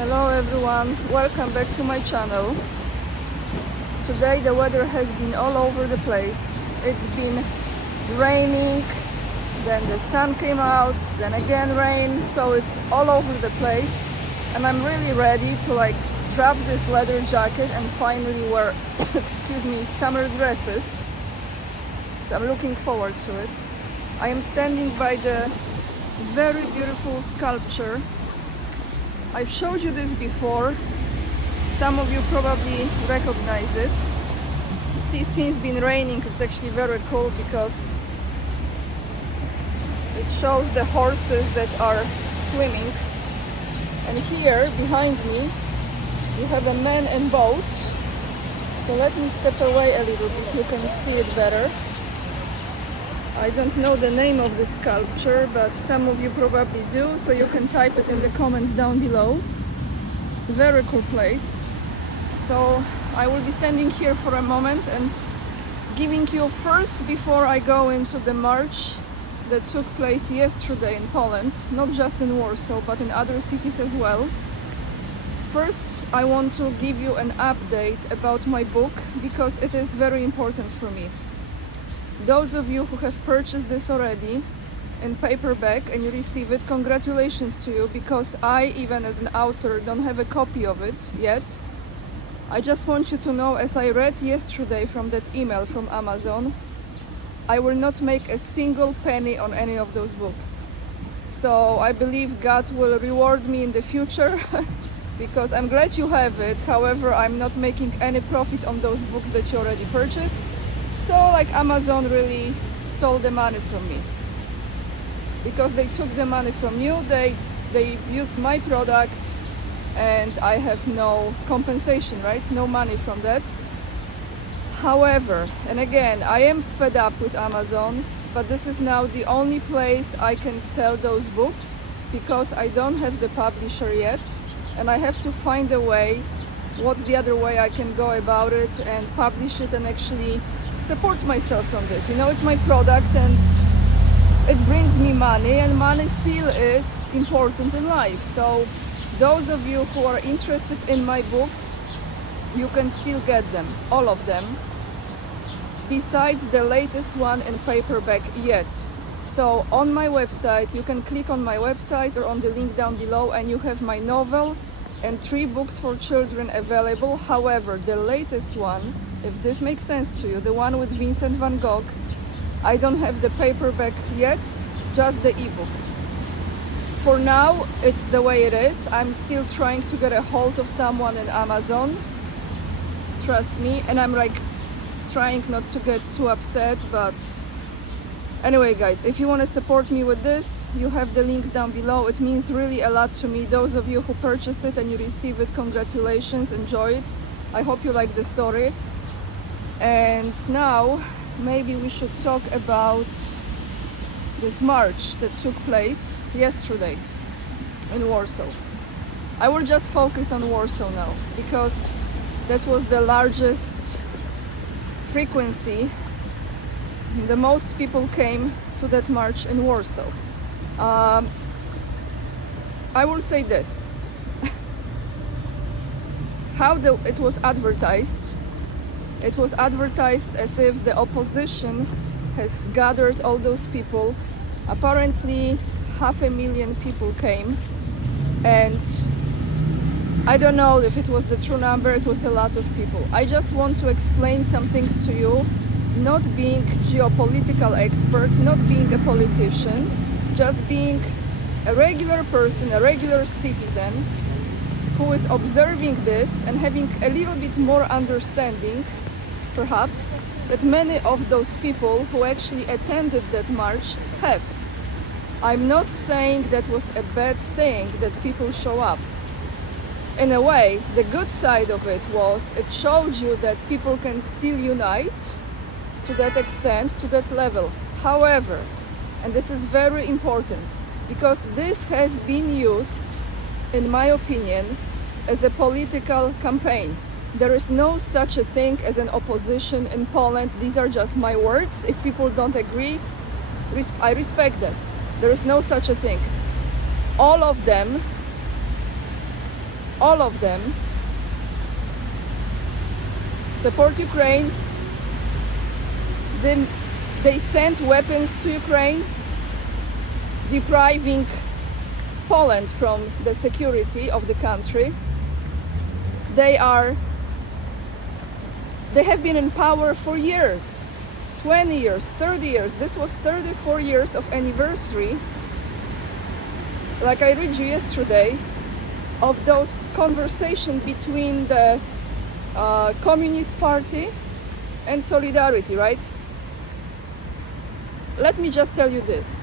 Hello everyone, welcome back to my channel. Today the weather has been all over the place. It's been raining, then the sun came out, then again rain, so it's all over the place. And I'm really ready to drop this leather jacket and finally wear excuse me, summer dresses. So I'm looking forward to it. I am standing by the very beautiful sculpture. I've showed you this before. Some of you probably recognize it. You see, since it's been raining, it's actually very cool because it shows the horses that are swimming. And here behind me you have a man and boat. So let me step away a little bit, you can see it better. I don't know the name of the sculpture, but some of you probably do, so you can type it in the comments down below. It's a very cool place. So I will be standing here for a moment and giving you first, before I go into the march that took place yesterday in Poland, not just in Warsaw, but in other cities as well. First, I want to give you an update about my book, because it is very important for me. Those of you who have purchased this already in paperback and you receive it, congratulations to you, because I, even as an author, don't have a copy of it yet. I just want you to know, as I read yesterday from that email from Amazon, I will not make a single penny on any of those books. So I believe God will reward me in the future because I'm glad you have it. However, I'm not making any profit on those books that you already purchased. So Amazon really stole the money from me, because they took the money from you, they used my product, and I have no compensation, right? No money from that. However, and again, I am fed up with Amazon, but this is now the only place I can sell those books, because I don't have the publisher yet, and I have to find a way. What's the other way I can go about it and publish it and actually support myself from this? You know, it's my product and it brings me money, and money still is important in life. So those of you who are interested in my books, you can still get them, all of them, besides the latest one in paperback yet. So on my website, you can click on my website or on the link down below, and you have my novel and 3 books for children available. However, the latest one, if this makes sense to you, the one with Vincent van Gogh, I don't have the paperback yet, just the ebook. For now, it's the way it is. I'm still trying to get a hold of someone in Amazon, trust me, and I'm trying not to get too upset, but anyway guys, if you want to support me with this, you have the links down below. It means really a lot to me. Those of you who purchase it and you receive it, congratulations, enjoy it. I hope you like the story. And now maybe we should talk about this march that took place yesterday in Warsaw. I will just focus on Warsaw now, because that was the largest frequency. The most people came to that march in Warsaw. I will say this. How it was advertised. It was advertised as if the opposition has gathered all those people. Apparently 500,000 people came, and I don't know if it was the true number. It was a lot of people. I just want to explain some things to you, not being geopolitical expert, not being a politician, just being a regular person, a regular citizen who is observing this and having a little bit more understanding, perhaps, that many of those people who actually attended that march have. I'm not saying that was a bad thing that people show up. In a way, the good side of it was it showed you that people can still unite to that extent, to that level. However, and this is very important, because this has been used, in my opinion, as a political campaign. There is no such a thing as an opposition in Poland. These are just my words. If people don't agree, I respect that. There is no such a thing. All of them all of them support Ukraine. They sent weapons to Ukraine, depriving Poland from the security of the country. They have been in power for years, 20 years, 30 years. This was 34 years of anniversary, like I read you yesterday, of those conversations between the Communist Party and Solidarity, right? Let me just tell you this.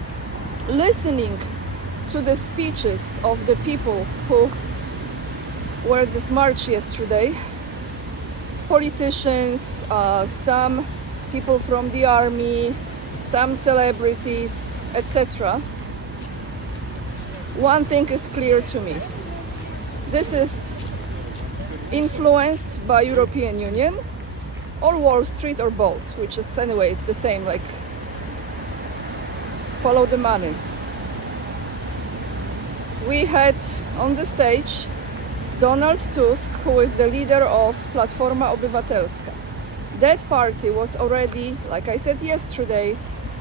Listening to the speeches of the people who were at this march yesterday, politicians, some people from the army, some celebrities, etc. One thing is clear to me. This is influenced by European Union or Wall Street or both, which is anyway, it's the same, like follow the money. We had on the stage Donald Tusk, who is the leader of Platforma Obywatelska. That party was already, like I said yesterday,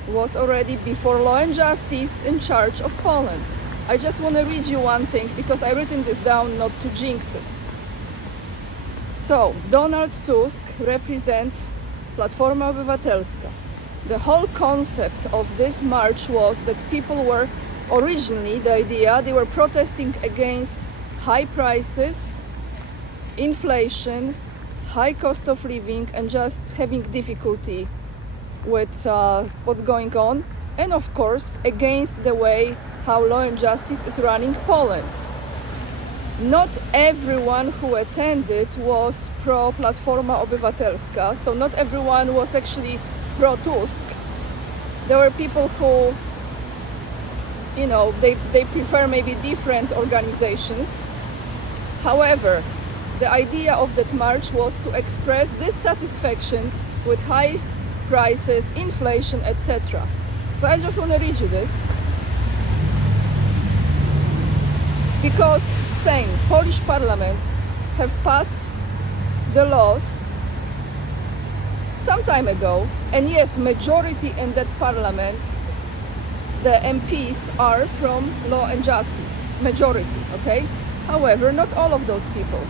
was already before Law and Justice in charge of Poland. I just want to read you one thing because I've written this down not to jinx it. So, Donald Tusk represents Platforma Obywatelska. The whole concept of this march was that people were originally, the idea, they were protesting against high prices, inflation, high cost of living, and just having difficulty with what's going on, and of course against the way how Law and Justice is running Poland. Not everyone who attended was pro-Platforma Obywatelska, so not everyone was actually pro-Tusk. There were people who, you know, they prefer maybe different organizations. However, the idea of that march was to express dissatisfaction with high prices, inflation, etc. So I just want to read you this. Because same, Polish parliament have passed the laws some time ago, and yes, majority in that parliament, the MPs are from Law and Justice, majority, okay? However, not all of those people.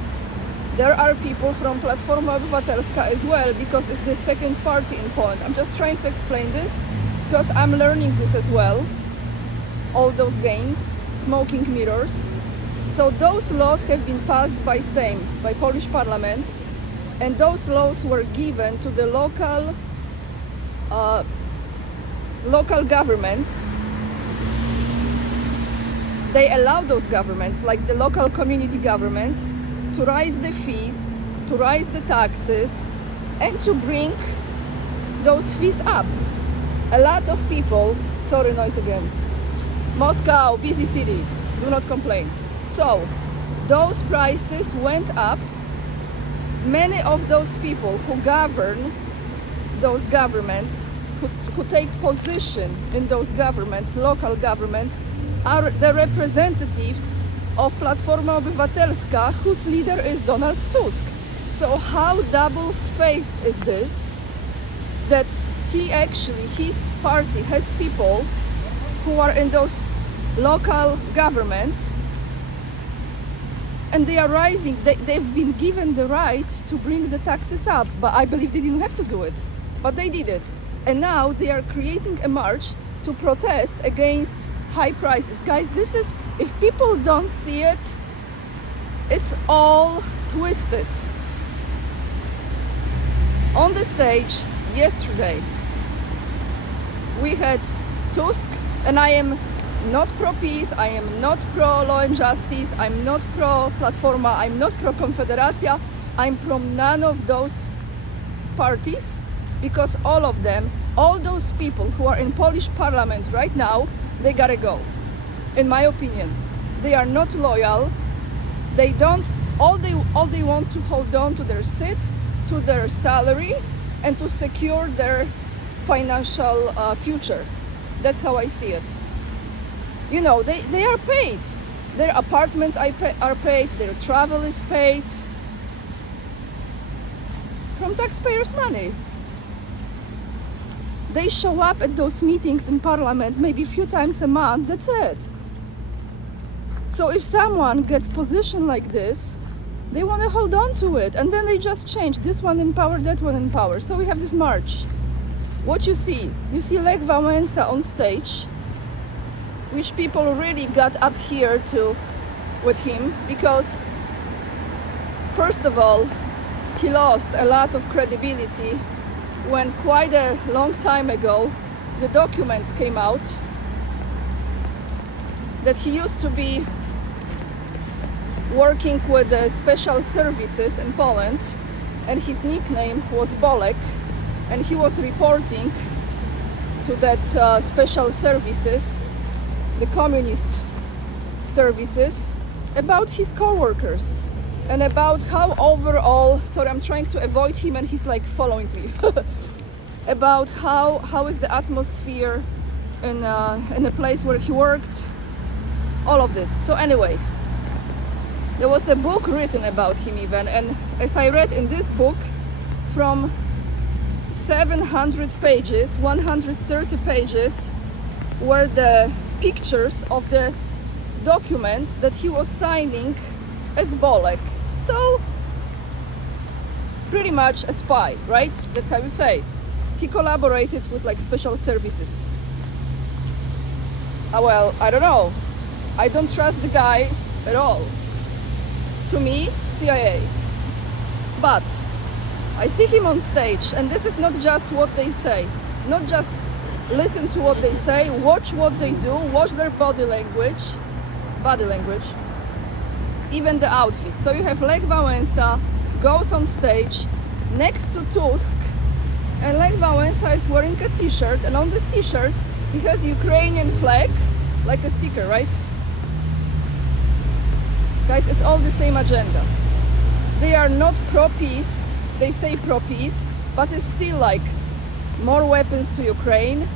There are people from Platforma Obywatelska as well, because it's the second party in Poland. I'm just trying to explain this because I'm learning this as well. All those games, smoking mirrors. So those laws have been passed by Sejm, by Polish Parliament, and those laws were given to the local governments. They allow those governments, like the local community governments, to raise the fees, to raise the taxes, and to bring those fees up. A lot of people, sorry, noise again. Moscow, busy city, do not complain. So, those prices went up. Many of those people who govern those governments, who take position in those governments, local governments, are the representatives of Platforma Obywatelska, whose leader is Donald Tusk. So how double-faced is this, that his party has people who are in those local governments, and they are rising, they've been given the right to bring the taxes up, but I believe they didn't have to do it, but they did it. And now they are creating a march to protest against high prices. Guys, this is, if people don't see it, it's all twisted. On the stage yesterday, we had Tusk, and I am not pro-peace, I am not pro-law and justice, I'm not pro-Platforma, I'm not pro-Konfederacja, I'm from none of those parties, because all of them, all those people who are in Polish parliament right now, they gotta go. In my opinion, they are not loyal. They don't. All they want to hold on to their seat, to their salary, and to secure their financial future. That's how I see it. You know, they are paid. Their apartments are paid, their travel is paid from taxpayers' money. They show up at those meetings in parliament maybe a few times a month, that's it. So if someone gets position like this, they want to hold on to it, and then they just change this one in power, that one in power. So we have this march. What you see Lech Wałęsa on stage, which people really got up here with him, because first of all, he lost a lot of credibility when quite a long time ago the documents came out that he used to be working with the special services in Poland, and his nickname was Bolek, and he was reporting to that special services, the communist services, about his co-workers and about how overall, sorry, I'm trying to avoid him and he's like following me, about how is the atmosphere in the place where he worked, all of this. So anyway, there was a book written about him even, and as I read in this book, from 700 pages, 130 pages were the pictures of the documents that he was signing as Bolek. So, pretty much a spy, right? That's how you say. He collaborated with like special services. Well, I don't know. I don't trust the guy at all. To me, CIA. But I see him on stage, and this is not just what they say. Not just listen to what they say, watch what they do, watch their body language, even the outfit. So you have Lech Wałęsa goes on stage next to Tusk, and Lech Wałęsa is wearing a t-shirt, and on this t-shirt he has Ukrainian flag, like a sticker, right? Guys, it's all the same agenda. They are not pro-peace, they say pro-peace, but it's still like more weapons to Ukraine.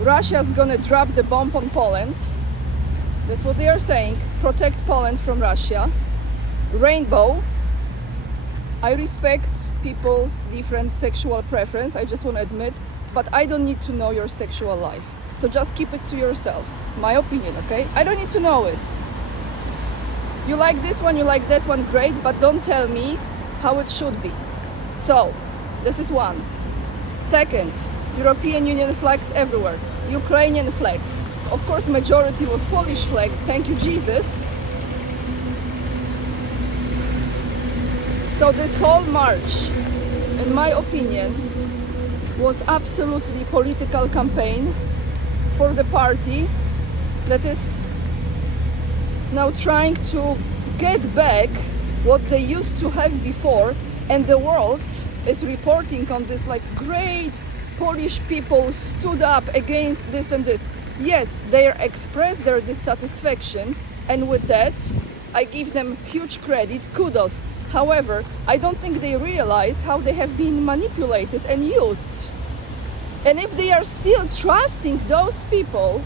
Russia's gonna drop the bomb on Poland. That's what they are saying. Protect Poland from Russia. Rainbow. I respect people's different sexual preference, I just want to admit, but I don't need to know your sexual life. So just keep it to yourself. My opinion, okay? I don't need to know it. You like this one, you like that one, great, but don't tell me how it should be. So, this is one. Second, European Union flags everywhere. Ukrainian flags. Of course, majority was Polish flags, thank you Jesus. So this whole march, in my opinion, was absolutely political campaign for the party that is now trying to get back what they used to have before, and the world is reporting on this like great Polish people stood up against this and this. Yes, they expressed their dissatisfaction, and with that I give them huge credit, kudos. However, I don't think they realize how they have been manipulated and used. And if they are still trusting those people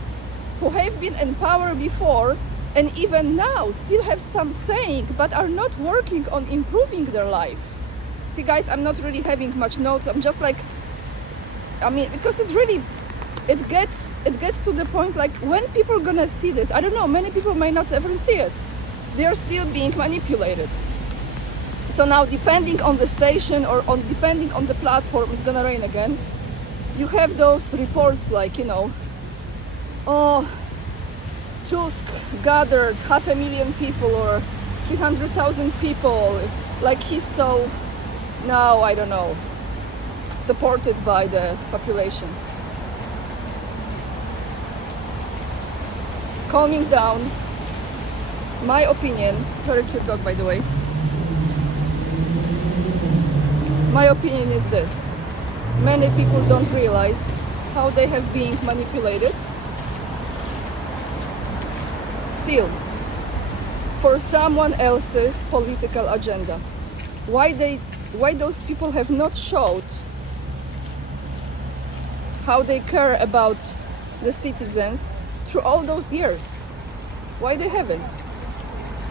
who have been in power before and even now still have some saying but are not working on improving their life. See guys, I'm not really having much notes, I'm just like, because it's really, it gets to the point like when people are gonna see this, I don't know, many people may not ever see it. They are still being manipulated. So now depending on the station or depending on the platform, it's gonna rain again. You have those reports like, oh, Tusk gathered 500,000 people or 300,000 people, like he's so, now I don't know, supported by the population. Calming down, my opinion, very cute dog by the way, my opinion is this: many people don't realize how they have been manipulated still for someone else's political agenda. Why those people have not showed how they care about the citizens through all those years. Why they haven't?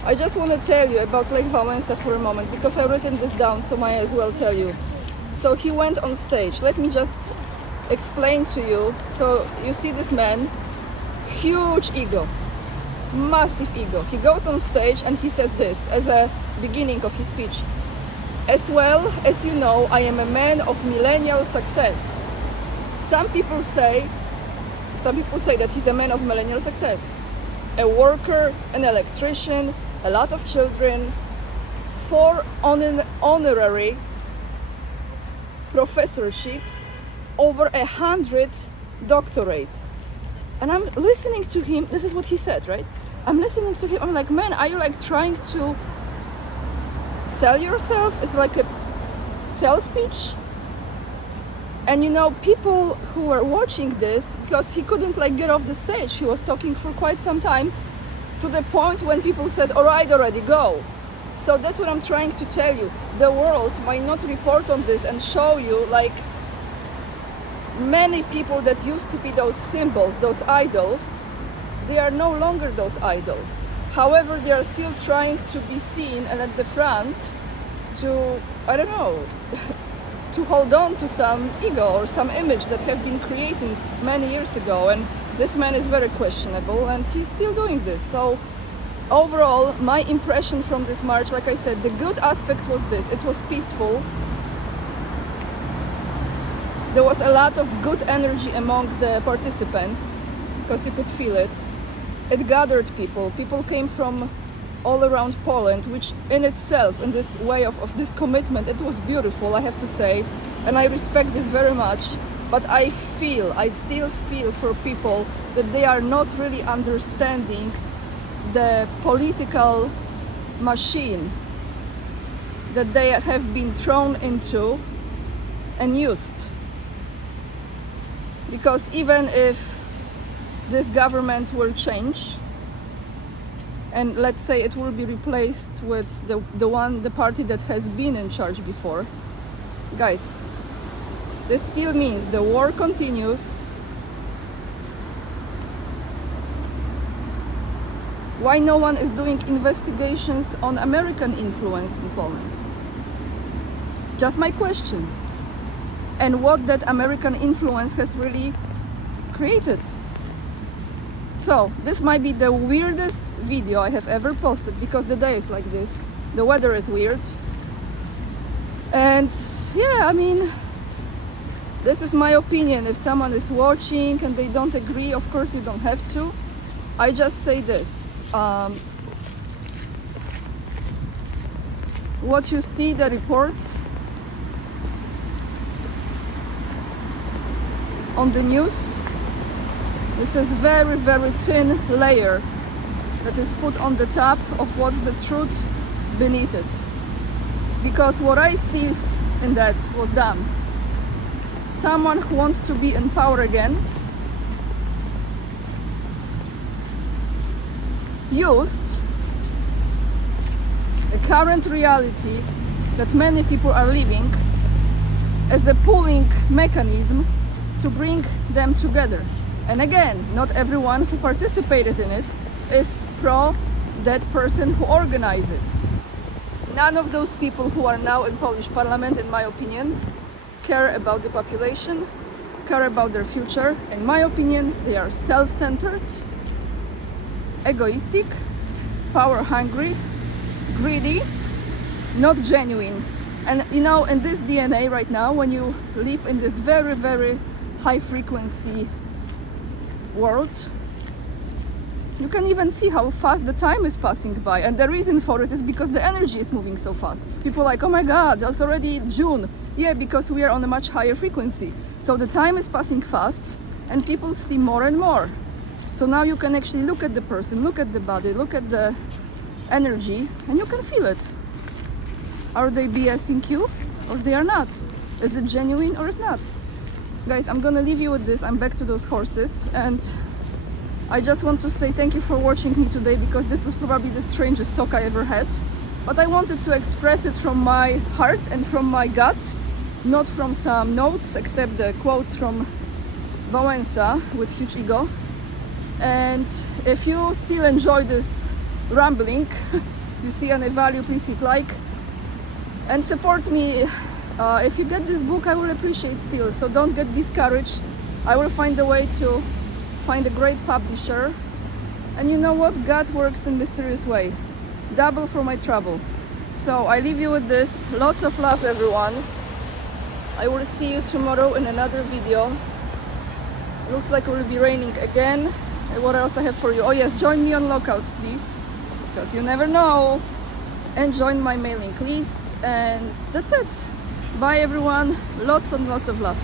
I just want to tell you about Lech Wałęsa for a moment, because I've written this down, so might as well tell you. So he went on stage. Let me just explain to you. So you see this man, huge ego, massive ego. He goes on stage and he says this as a beginning of his speech. As well as you know, I am a man of millennial success. Some people say that he's a man of millennial success. A worker, an electrician, a lot of children, 4 honorary professorships, over 100 doctorates. And I'm listening to him, this is what he said, right? I'm listening to him, I'm like, man, are you like trying to sell yourself? It's like a sales pitch. And you know, people who were watching this, because he couldn't like get off the stage, he was talking for quite some time, to the point when people said, all right, already go. So that's what I'm trying to tell you. The world might not report on this and show you like many people that used to be those symbols, those idols, they are no longer those idols. However, they are still trying to be seen and at the front to, I don't know, to hold on to some ego or some image that have been created many years ago. And this man is very questionable and he's still doing this. So overall, my impression from this march, like I said, the good aspect was this: it was peaceful. There was a lot of good energy among the participants, because you could feel it. It gathered people. People came from all around Poland, which in itself, in this way of this commitment, it was beautiful, I have to say. And I respect this very much. But I still feel for people that they are not really understanding the political machine that they have been thrown into and used. Because even if this government will change, and let's say it will be replaced with the party that has been in charge before, guys, this still means the war continues. Why no one is doing investigations on American influence in Poland? Just my question. And what that American influence has really created. So, this might be the weirdest video I have ever posted, because the day is like this. The weather is weird. And yeah, I mean, this is my opinion. If someone is watching and they don't agree, of course you don't have to. I just say this. What you see, the reports on the news, this is very, very thin layer that is put on the top of what's the truth beneath it. Because what I see in that was done. Someone who wants to be in power again used a current reality that many people are living as a pulling mechanism to bring them together. And again, not everyone who participated in it is pro that person who organized it. None of those people who are now in Polish parliament, in my opinion, care about the population, care about their future. In my opinion, they are self-centered, egoistic, power-hungry, greedy, not genuine. And you know, in this DNA right now, when you live in this very, very high-frequency world, you can even see how fast the time is passing by. And the reason for it is because the energy is moving so fast. People are like, oh my God, it's already June. Yeah, because we are on a much higher frequency. So the time is passing fast and people see more and more. So now you can actually look at the person, look at the body, look at the energy, and you can feel it. Are they BSing you or they are not? Is it genuine or is not? Guys, I'm gonna leave you with this. I'm back to those horses, and I just want to say thank you for watching me today, because this was probably the strangest talk I ever had. But I wanted to express it from my heart and from my gut, not from some notes, except the quotes from Wałęsa with huge ego. And if you still enjoy this rambling, you see any value, please hit like and support me. If you get this book, I will appreciate still, so don't get discouraged. I will find a way to find a great publisher. And you know what? God works in mysterious way. Double for my trouble. So I leave you with this. Lots of love, everyone. I will see you tomorrow in another video. Looks like it will be raining again. And what else I have for you? Oh yes, join me on Locals, please, because you never know. And join my mailing list. And that's it. Bye, everyone. Lots and lots of love.